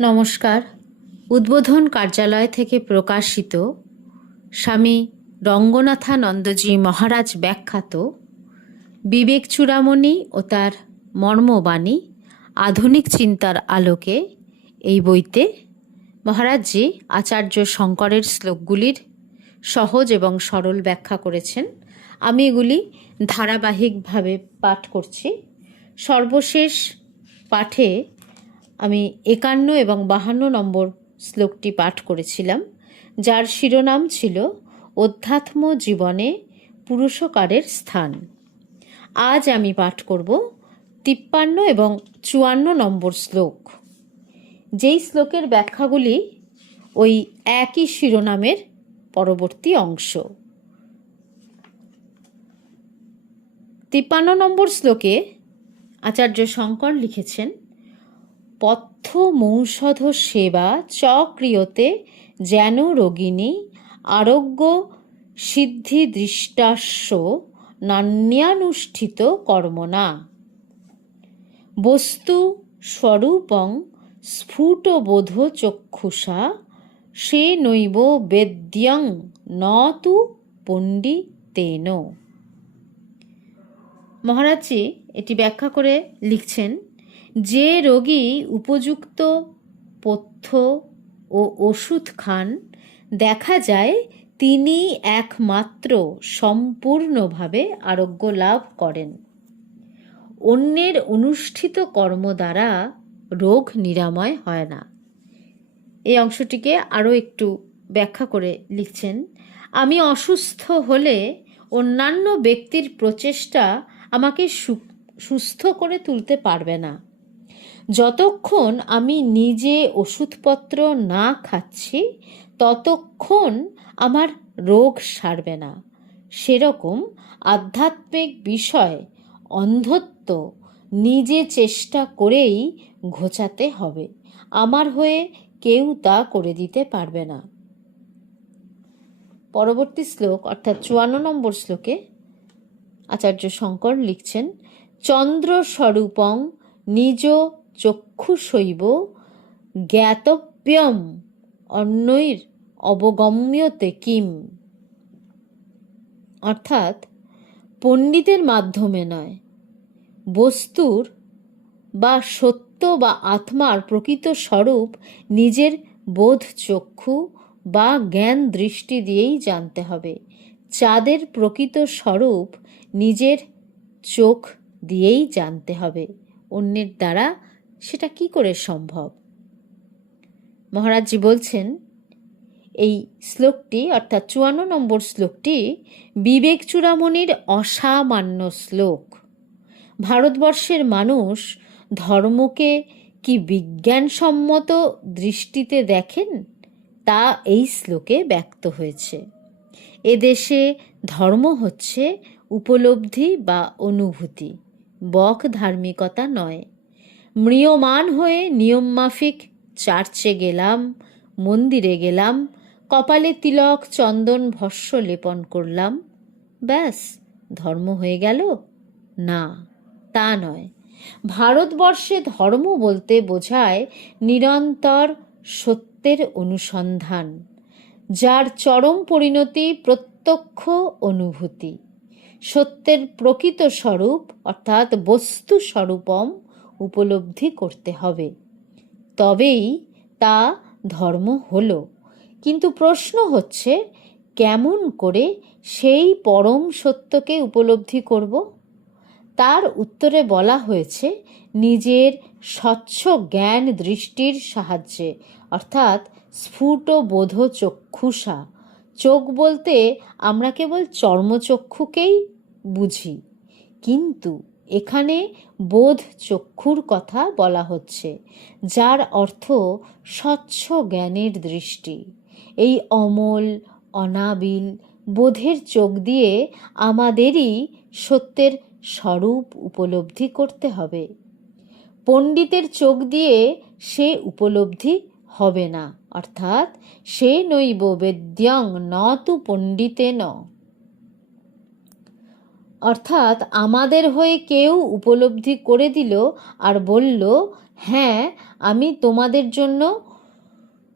নমস্কার। উদ্বোধন কার্যালয় থেকে প্রকাশিত স্বামী রঙ্গনাথানন্দজি মহারাজ ব্যাখ্যাত বিবেক চূড়ামণি ও তার মর্মবাণী আধুনিক চিন্তার আলোকে এই বইতে মহারাজজি আচার্য শঙ্করের শ্লোকগুলির সহজ এবং সরল ব্যাখ্যা করেছেন। আমি এগুলি ধারাবাহিকভাবে পাঠ করছি। সর্বশেষ পাঠে আমি একান্ন এবং বাহান্ন নম্বর শ্লোকটি পাঠ করেছিলাম, যার শিরোনাম ছিল অধ্যাত্ম জীবনে পুরুষকারের স্থান। আজ আমি পাঠ করব তিপ্পান্ন এবং চুয়ান্ন নম্বর শ্লোক। যেই শ্লোকের ব্যাখ্যাগুলি ওই একই শিরোনামের পরবর্তী অংশ। তিপ্পান্ন নম্বর শ্লোকে আচার্য শঙ্কর লিখেছেন পথ্য মৌষধ সেবা চক্রিয়তে যেন রোগিণী, আরোগ্য সিদ্ধি দৃষ্টাস্য নান্যানুষ্ঠিত কর্মনা বস্তু স্বরূপং স্ফুটবোধ চক্ষুষা সে নৈব বেদ্যং ন তু পণ্ডিতেন। মহারাজজি এটি ব্যাখ্যা করে লিখছেন যে রোগী উপযুক্ত পথ্য ও ওষুধ খান, দেখা যায় তিনি একমাত্র সম্পূর্ণভাবে আরোগ্য লাভ করেন। অন্যের অনুষ্ঠিত কর্ম দ্বারা রোগ নিরাময় হয় না। এই অংশটিকে আরও একটু ব্যাখ্যা করে লিখছেন, আমি অসুস্থ হলে অন্যান্য ব্যক্তির প্রচেষ্টা আমাকে সুস্থ করে তুলতে পারবে না। যতক্ষণ আমি নিজে ওষুধপত্র না খাচ্ছি, ততক্ষণ আমার রোগ সারবে না। সেরকম আধ্যাত্মিক বিষয়, অন্ধত্ব নিজে চেষ্টা করেই ঘোচাতে হবে। আমার হয়ে কেউ তা করে দিতে পারবে না। পরবর্তী শ্লোক, অর্থাৎ চুয়ান্ন নম্বর শ্লোকে আচার্য শঙ্কর লিখছেন চন্দ্র স্বরূপং নিজ চক্ষুষৈব জ্ঞাতব্যম অন্যৈর অবগম্যতে কিম। অর্থাৎ পণ্ডিতের মাধ্যমে নয়, বস্তুর বা সত্য বা আত্মার প্রকৃত স্বরূপ নিজের বোধ চক্ষু বা জ্ঞান দৃষ্টি দিয়েই জানতে হবে। চাঁদের প্রকৃত স্বরূপ নিজের চোখ দিয়েই জানতে হবে। অন্যের দ্বারা সেটা কি করে সম্ভব? মহারাজজি বলছেন, এই শ্লোকটি, অর্থাৎ চুয়ান্ন নম্বর শ্লোকটি বিবেক চূড়ামণির অসামান্য শ্লোক। ভারতবর্ষের মানুষ ধর্মকে কি বিজ্ঞানসম্মত দৃষ্টিতে দেখেন? তা এই শ্লোকে ব্যক্ত হয়েছে। এদেশে ধর্ম হচ্ছে উপলব্ধি বা অনুভূতি, বক ধার্মিকতা নয়। ম্রিয়মান হয়ে নিয়মমাফিক চার্চে গেলাম, মন্দিরে গেলাম, কপালে তিলক, চন্দন, ভস্য লেপন করলাম। ব্যাস, ধর্ম হয়ে গেল? না, তা নয়। ভারতবর্ষে ধর্ম বলতে বোঝায় নিরন্তর সত্যের অনুসন্ধান, যার চরম পরিণতি প্রত্যক্ষ অনুভূতি। সত্যের প্রকৃত স্বরূপ, অর্থাৎ বস্তু স্বরূপম উপলব্ধি করতে হবে। তবেই তা ধর্ম হলো। কিন্তু প্রশ্ন হচ্ছে, কেমন করে সেই পরম সত্যকে উপলব্ধি করব? তার উত্তরে বলা হয়েছে, নিজের স্বচ্ছ জ্ঞান দৃষ্টির সাহায্যে, অর্থাৎ স্ফুট বোধ চক্ষুষা চোখ বলতে আমরা কেবল চর্মচক্ষুকেই বুঝি, কিন্তু এখানে বোধ চক্ষুর কথা বলা হচ্ছে, যার অর্থ স্বচ্ছ জ্ঞানের দৃষ্টি। এই অমল, অনাবিল বোধের চোখ দিয়ে আমাদেরই সত্যের স্বরূপ উপলব্ধি করতে হবে। পণ্ডিতের চোখ দিয়ে সে উপলব্ধি হবে না, অর্থাৎ সে নৈব বেদ্যং ন তু পণ্ডিতে ন। অর্থাৎ আমাদের হয়ে কেউ উপলব্ধি করে দিল আর বলল হ্যাঁ আমি তোমাদের জন্য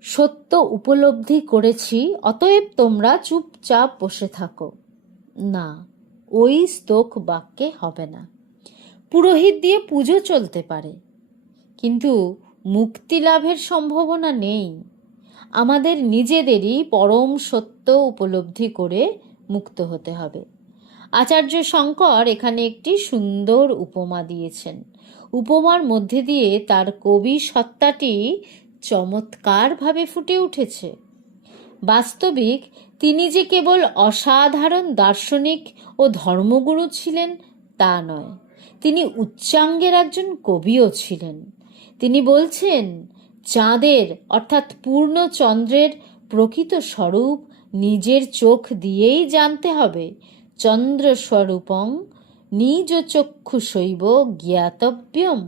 সত্য উপলব্ধি করেছি, অতএব তোমরা চুপচাপ বসে থাকো। না, ওই স্তোক বাক্যে হবে না। পুরোহিত দিয়ে পুজো চলতে পারে, কিন্তু মুক্তি লাভের সম্ভাবনা নেই। আমাদের নিজেদেরই পরম সত্য উপলব্ধি করে মুক্ত হতে হবে। আচার্য শঙ্কর এখানে একটি সুন্দর উপমা দিয়েছেন। উপমার মধ্যে দিয়ে তার কবি সত্তাটি চমৎকারভাবে ফুটে উঠেছে। বাস্তবিক, তিনি যে কেবল অসাধারণ দার্শনিক ও ধর্মগুরু ছিলেন তা নয়, তিনি উচ্চাঙ্গের একজন কবিও ছিলেন। তিনি বলছেন, চাঁদের, অর্থাৎ পূর্ণ চন্দ্রের প্রকৃত স্বরূপ নিজের চোখ দিয়েই জানতে হবে। চন্দ্র স্বরূপং নিজ চক্ষুষৈব জ্ঞাতব্যম।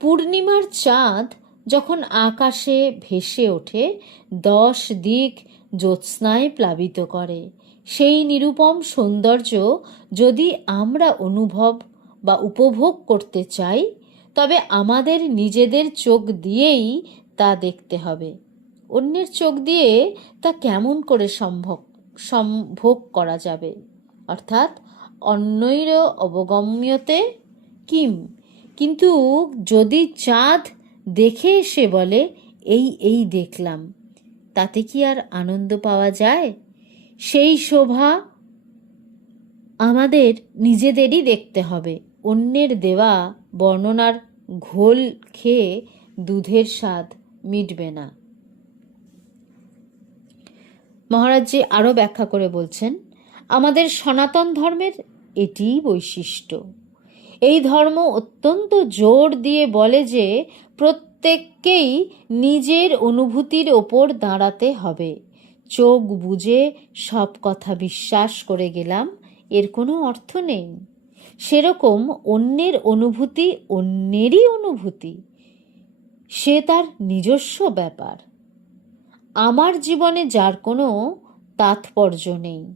পূর্ণিমার চাঁদ যখন আকাশে ভেসে ওঠে, দশ দিক জ্যোৎস্নায় প্লাবিত করে। সেই নিরুপম সৌন্দর্য যদি আমরা অনুভব বা উপভোগ করতে চাই, তবে আমাদের নিজেদের চোখ দিয়েই তা দেখতে হবে। অন্যের চোখ দিয়ে তা কেমন করে সম্ভব? সম্ভোগ করা যাবে। অর্থাৎ অন্যৈর অবগম্যতে কিম। কিন্তু যদি চাঁদ দেখে এসে বলে, এই এই দেখলাম তাতে কি আর আনন্দ পাওয়া যায়? সেই শোভা আমাদের নিজেদেরই দেখতে হবে। অন্যের দেওয়া বর্ণনার ঘোল খেয়ে দুধের স্বাদ মিটবে না। মহারাজজি আরও ব্যাখ্যা করে বলছেন, আমাদের সনাতন ধর্মের এটিই বৈশিষ্ট্য। এই ধর্ম অত্যন্ত জোর দিয়ে বলে যে প্রত্যেককেই নিজের অনুভূতির ওপর দাঁড়াতে হবে। চোখ বুঝে সব কথা বিশ্বাস করে গেলাম, এর কোনো অর্থ নেই। সেরকম অন্যের অনুভূতি অন্যেরই অনুভূতি। সে তার নিজস্ব ব্যাপার। আমার জীবনে যার কোনো তাৎপর্য নেই।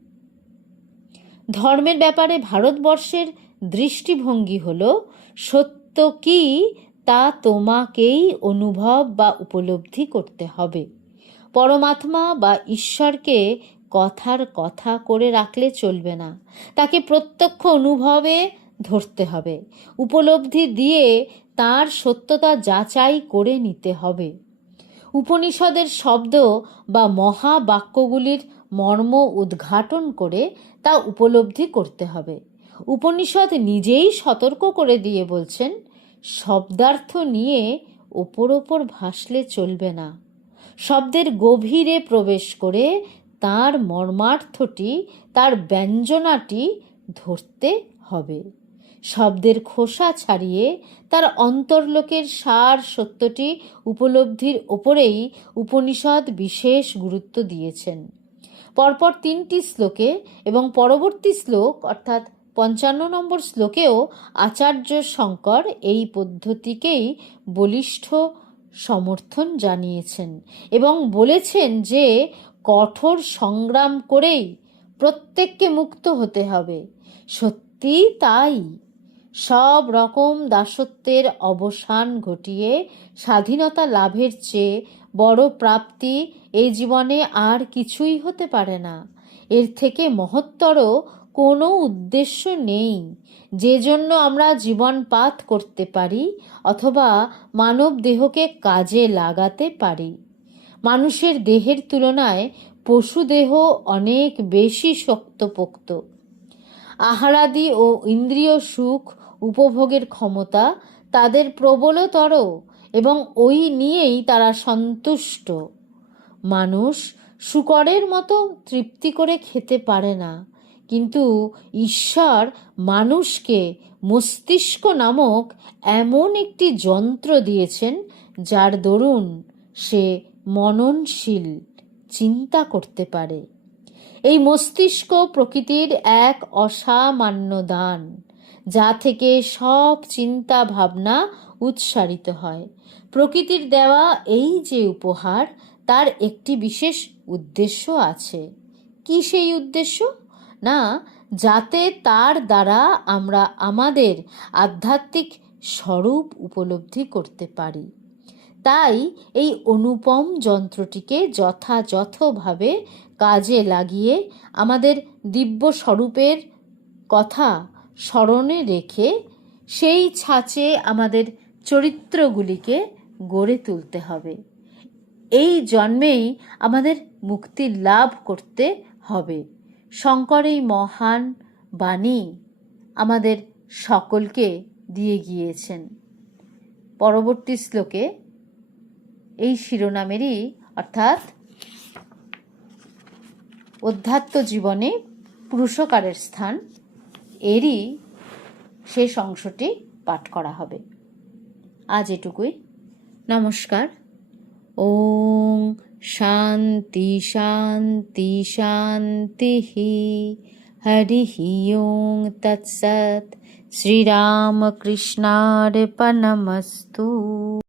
ধর্মের ব্যাপারে ভারতবর্ষের দৃষ্টিভঙ্গি হল, সত্য কি তা তোমাকেই অনুভব বা উপলব্ধি করতে হবে। পরমাত্মা বা ঈশ্বরকে কথার কথা করে রাখলে চলবে না। তাকে প্রত্যক্ষ অনুভবে ধরতে হবে। উপলব্ধি দিয়ে তার সত্যতা যাচাই করে নিতে হবে। উপনিষদের শব্দ বা মহাবাক্যগুলির মর্ম উদ্ঘাটন করে তা উপলব্ধি করতে হবে। উপনিষদ নিজেই সতর্ক করে দিয়ে বলছেন, শব্দার্থ নিয়ে ওপর ওপর ভাসলে চলবে না। শব্দের গভীরে প্রবেশ করে তার মর্মার্থটি, তার ব্যঞ্জনাটি ধরতে হবে। শব্দের খোসা ছাড়িয়ে তার অন্তর্লোকের সার সত্যটি উপলব্ধির ওপরেই উপনিষদ বিশেষ গুরুত্ব দিয়েছেন। পরপর তিনটি শ্লোকে এবং পরবর্তী শ্লোক, অর্থাৎ পঞ্চান্ন নম্বর শ্লোকেও আচার্য শঙ্কর এই পদ্ধতিকেই বলিষ্ঠ সমর্থন জানিয়েছেন এবং বলেছেন যে কঠোর সংগ্রাম করেই প্রত্যেককে মুক্ত হতে হবে। সত্যি তাই। সব রকম দাসত্বের অবসান ঘটিয়ে স্বাধীনতা লাভের চেয়ে বড় প্রাপ্তি এই জীবনে আর কিছুই হতে পারে না। এর থেকে মহত্তর কোনো উদ্দেশ্য নেই যে জন্য আমরা জীবনপাত করতে পারি অথবা মানব দেহকে কাজে লাগাতে পারি। মানুষের দেহের তুলনায় পশু দেহ অনেক বেশি শক্তপোক্ত। আহারাদি ও ইন্দ্রিয় সুখ উপভোগের ক্ষমতা তাদের প্রবলতর এবং ওই নিয়েই তারা সন্তুষ্ট। মানুষ শুকরের মতো তৃপ্তি করে খেতে পারে না, কিন্তু ঈশ্বর মানুষকে মস্তিষ্ক নামক এমন একটি যন্ত্র দিয়েছেন যার দরুন সে মননশীল চিন্তা করতে পারে। এই মস্তিষ্ক প্রকৃতির এক অসামান্য দান। যা থেকে সব চিন্তা ভাবনা উৎসারিত হয়। প্রকৃতির দেওয়া এই যে উপহার, তার একটি বিশেষ উদ্দেশ্য আছে। কি সেই উদ্দেশ্য? না, যাতে তার দ্বারা আমরা আমাদের আধ্যাত্মিক স্বরূপ উপলব্ধি করতে পারি। তাই এই অনুপম যন্ত্রটিকে যথাযথভাবে কাজে লাগিয়ে আমাদের দিব্য স্বরূপের কথা স্মরণে রেখে সেই ছাঁচে আমাদের চরিত্রগুলিকে গড়ে তুলতে হবে। এই জন্মেই আমাদের মুক্তি লাভ করতে হবে। শঙ্কর এই মহান বাণী আমাদের সকলকে দিয়ে গিয়েছেন। পরবর্তী শ্লোকে এই শিরোনামেরই অর্থাৎ অধ্যাত্ম জীবনে পুরুষকারের স্থান এরই শেষ অংশটি পাঠ করা হবে। আজ এটুকুই। নমস্কার। ওং শান্তি শান্তি শান্তি হরি হি ওং তৎসৎ। শ্রীরামকৃষ্ণার্পণমস্তু।